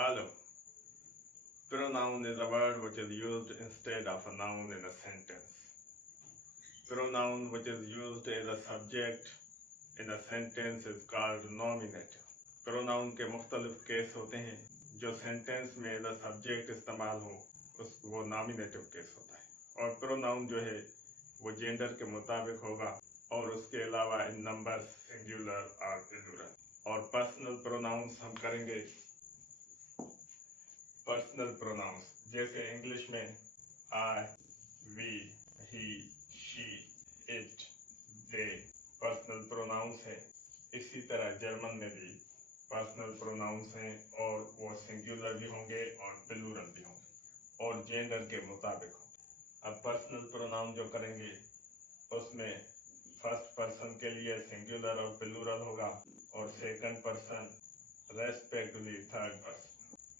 Hello. Pronoun is a word which is used instead of a noun in a sentence. Pronoun which is used as a subject in a sentence is called nominative. Pronoun के मुख्तलिफ case होते हैं जो sentence में as a subject इस्तेमाल हो वो nominative case होता है। और प्रोनाउन जो है वो जेंडर के मुताबिक होगा और उसके अलावा इन नंबर सिंगुलर और प्लूरल। और पर्सनल प्रोनाउंस हम करेंगे। पर्सनल प्रोनाउंस जैसे इंग्लिश में I, we, he, she, it, they personal pronouns है। इसी तरह जर्मन में भी पर्सनल प्रोनाउंस हैं और वो सिंगुलर भी होंगे और प्लूरल भी होंगे और जेंडर के मुताबिक होंगे। अब पर्सनल प्रोनाउन जो करेंगे उसमें फर्स्ट पर्सन के लिए सिंगुलर और प्लूरल होगा और second person respectively third person.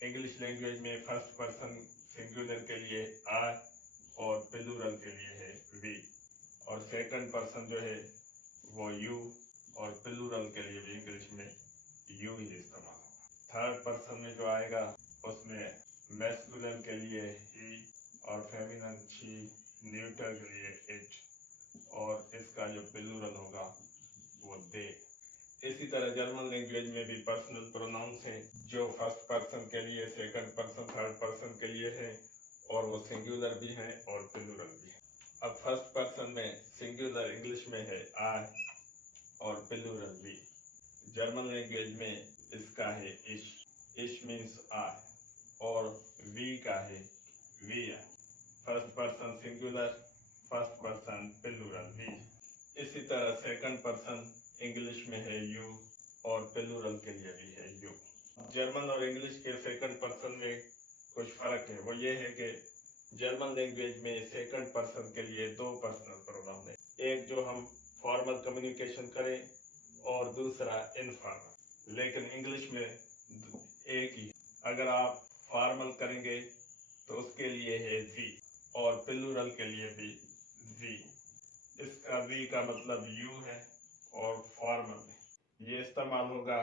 English language में फर्स्ट पर्सन सिंगुलर के लिए आई और प्लूरल के लिए है वी और सेकंड पर्सन जो है वो यू और प्लूरल के लिए भी इंग्लिश में यू ही इस्तेमाल होगा। थर्ड पर्सन में जो आएगा उसमें मैस्कुलिन के लिए ही और फेमिनिन शी, न्यूट्रल के लिए इट और इसका जो प्लूरल होगा वो दे। इसी तरह जर्मन लैंग्वेज में भी पर्सनल प्रोनाउंस हैं जो फर्स्ट पर्सन के लिए, सेकंड पर्सन, थर्ड पर्सन के लिए है और वो सिंगुलर भी हैं और प्लूरल भी हैं। अब फर्स्ट पर्सन में सिंगुलर इंग्लिश में है आई और प्लूरल वी। जर्मन लैंग्वेज में इसका है इश, इश मीन्स आई और वी का है we I. First person singular, first person plural we. इसी तरह सेकंड पर्सन इंग्लिश में है यू और प्लूरल के लिए भी है यू। जर्मन और इंग्लिश के सेकंड पर्सन में कुछ फर्क है। वो ये है कि जर्मन लैंग्वेज में सेकंड पर्सन के लिए दो पर्सनल प्रोनाउन है, एक जो हम फॉर्मल कम्युनिकेशन करें और दूसरा इनफॉर्मल। लेकिन इंग्लिश में एक ही, अगर आप फॉर्मल करेंगे तो उसके लिए है वी और प्लूरल के लिए भी वी। इसका वी का मतलब यू है और फॉर्मल है। ये इस्तेमाल होगा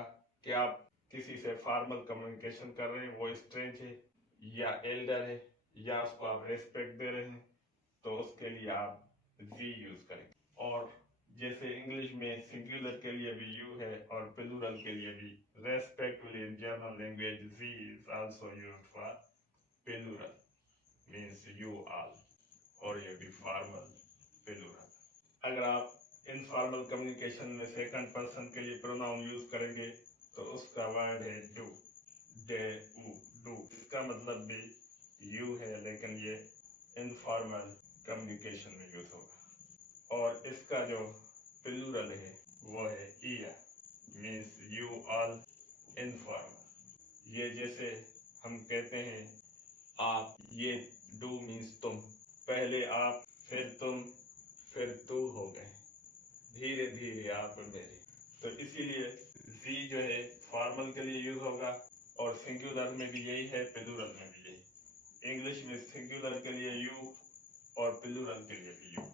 कि आप किसी से फॉर्मल कम्युनिकेशन कर रहे हैं, वो स्ट्रेंज है या एल्डर है या उसको आप रेस्पेक्ट दे रहे हैं तो उसके लिए आप वी यूज करेंगे। और जैसे इंग्लिश में सिंगुलर के लिए भी यू है और प्लूरल के लिए भी respectfully in German language we is also used for plural means you all और ये भी फॉर्मल प्लूरल। अगर आप इनफॉर्मल कम्युनिकेशन में सेकंड पर्सन के लिए प्रोनाउन यूज करेंगे तो उसका वर्ड है डू, डे ऊ, डू। इसका मतलब भी यू है लेकिन ये इनफॉर्मल कम्युनिकेशन में यूज होगा। और इसका जो प्लूरल है वो है ईया मीन्स यू ऑल इनफॉर्मल। ये जैसे हम कहते हैं आप, ये डू मीन्स तुम, पहले आप फिर तुम फिर तू हो गए, धीरे धीरे आप मेरे। तो इसीलिए वी जो है फॉर्मल के लिए यूज होगा और सिंगुलर में भी यही है, प्लूरल में भी यही। इंग्लिश में सिंगुलर के लिए यू और प्लूरल के लिए भी यू।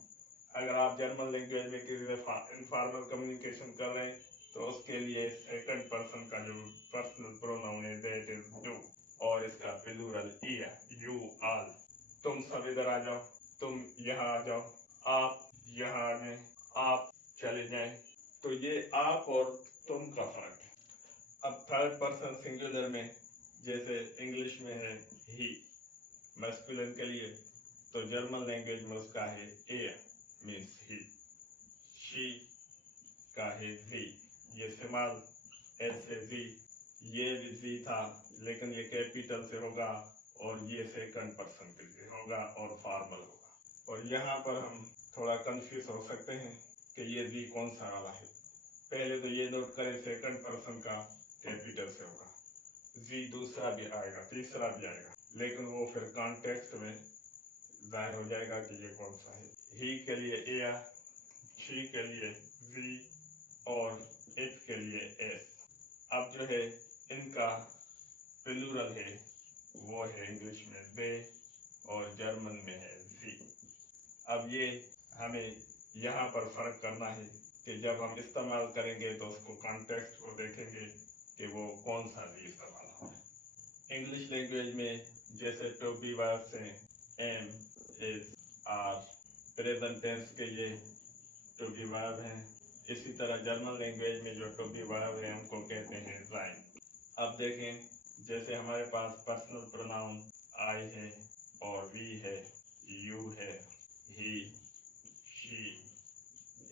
अगर आप जर्मन लैंग्वेज में किसी से इनफॉर्मल कम्युनिकेशन कर रहे हैं तो उसके लिए सेकंड पर्सन का जो पर्सनल प्रोनाउन है दैट इज डू और इसका प्लूरल ईया, यू ऑल। तुम सब इधर आ जाओ, तुम यहाँ आ जाओ, आप यहाँ आ जाए, आप चले जाएं। तो ये आप और तुम का फर्क है। अब थर्ड पर्सन सिंगुलर में जैसे इंग्लिश में है ही मैस्कुलिन के लिए तो जर्मन लैंग्वेज में उसका है एयर मीन्स ही। शी का है वी, ये स्मॉल एस से वी, ये भी वी था लेकिन ये कैपिटल से होगा और ये सेकंड पर्सन के लिए होगा और फॉर्मल होगा। और यहाँ पर हम थोड़ा कंफ्यूज हो सकते हैं कि ये वी कौन सा वाला है। पहले तो ये नोट करें सेकंड पर्सन का कैपिटल से होगा, वी दूसरा भी आएगा, तीसरा भी आएगा, लेकिन वो फिर कॉन्टेक्स्ट में जाहिर हो जाएगा कि ये कौन सा है। ही के लिए एया, शी के लिए वी और इट के लिए एस। अब जो है इनका प्लूरल है वो है इंग्लिश में दे और जर्मन में है वी। अब ये हमें यहाँ पर फर्क करना है कि जब हम इस्तेमाल करेंगे तो उसको कॉन्टेक्स्ट को देखेंगे कि वो कौन सा भी इस्तेमाल हो रहा है। इंग्लिश लैंग्वेज में जैसे टू बी वर्ब्स हैं am, is, are, present tense के ये टू बी वर्ब हैं। इसी तरह जर्मन लैंग्वेज में जो टू बी वर्ब है उनको कहते हैं sein। अब देखें, जैसे हमारे पास पर्सनल प्रोनाउन आई है और वी है, यू है, ही, शी,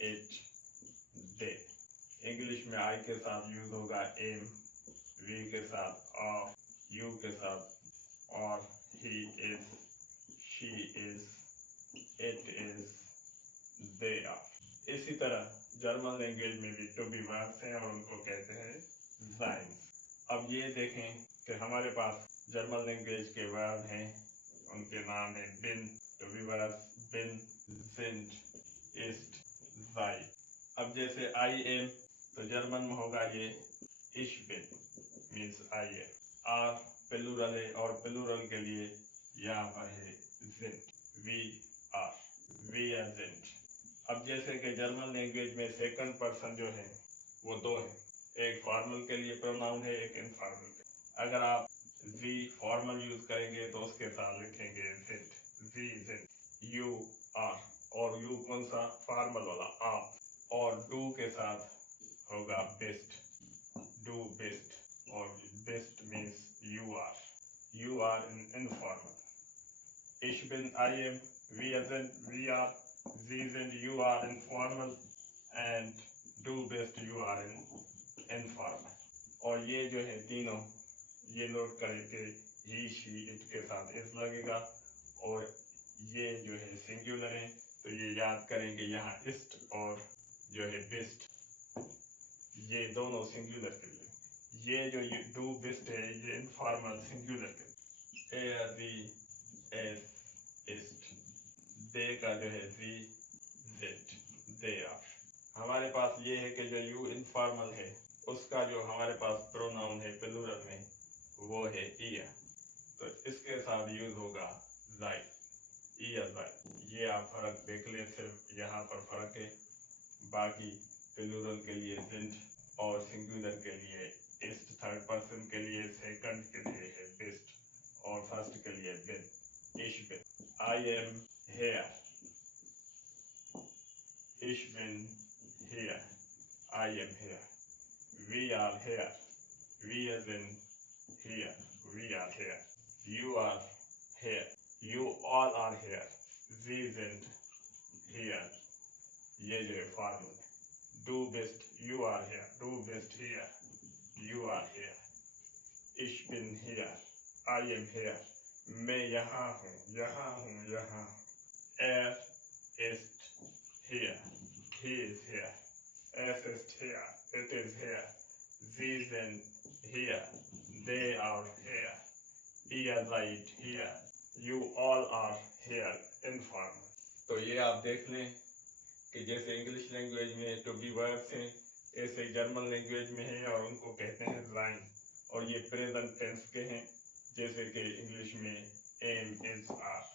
इट, दे। इंग्लिश में आई के साथ यूज होगा एम, वी के साथ और, यू के साथ और, he is, she is, it is, they are. इसी तरह जर्मन लैंग्वेज में भी टू बी वर्ब्स हैं और उनको कहते हैं sein। अब ये देखें कि हमारे पास जर्मन लैंग्वेज के वर्ब हैं, उनके नाम है बिन, टू बी वर्ब्स बिन, sind, ist, sei। अब जैसे आई एम तो जर्मन में होगा ये ich bin means I am. Are plural है और प्लूरल के लिए यहाँ पर है sind, we are, we are sind। अब जैसे कि जर्मन लैंग्वेज में सेकंड पर्सन जो है वो दो है, एक फॉर्मल के लिए प्रोनाउन है, एक इनफॉर्मल के। अगर आप वी फॉर्मल यूज करेंगे तो उसके साथ लिखेंगे sind, we sind, you are, और यू कौन सा फॉर्मल वाला आप, और डू के साथ होगा बेस्ट, डू बेस्ट, और best means you are in informal। ich bin, I am, we are, sie sind, you are informal, and do best, you are in informal। और ये जो है तीनों ये नोट करें कि ही, शी, इट के साथ इस लगेगा, और ये जो है सिंगुलर है तो ये याद करेंगे यहाँ इस्ट और जो है बेस्ट, ये दोनों सिंगुलर के लिए। ये जो डू बेस्ट है ये इनफॉर्मल सिंगुलर के लिए। ए, दी, एस, इस्ट, दे का जो है जी, जेड, दे आर। हमारे पास ये है कि जो यू इनफॉर्मल है उसका जो हमारे पास प्रोनाउन है प्लूरल में वो है ईयर, तो इसके साथ यूज होगा जाई, ईयर जाई। ये आप फर्क देख ले, सिर्फ यहाँ पर फर्क है, बाकी प्लूरल के लिए जिंद और सिंगुलर के लिए इस्ट, थर्ड पर्सन के लिए सेकंड के लिए है बेस्ट और फर्स्ट के लिए बिन, ich bin, I am here, ich bin here, I am here, we are here, we sind here, we are here, you are here, you all are here, sie sind here। ये जो है formal है, do best, you are here, do best here, you are here, ich bin here, I am here, मैं यहाँ हूँ, यहाँ हूँ, यहाँ। Er ist here, he is here, es ist here, it is here, sie sind here, they are here, ihr seid here, you all are here, informal। तो ये आप देख लें कि जैसे इंग्लिश लैंग्वेज में टू बी वर्ब्स हैं ऐसे जर्मन लैंग्वेज में है और उनको कहते हैं sein, और ये प्रेजेंट टेंस के हैं जैसे कि इंग्लिश में am, is, are।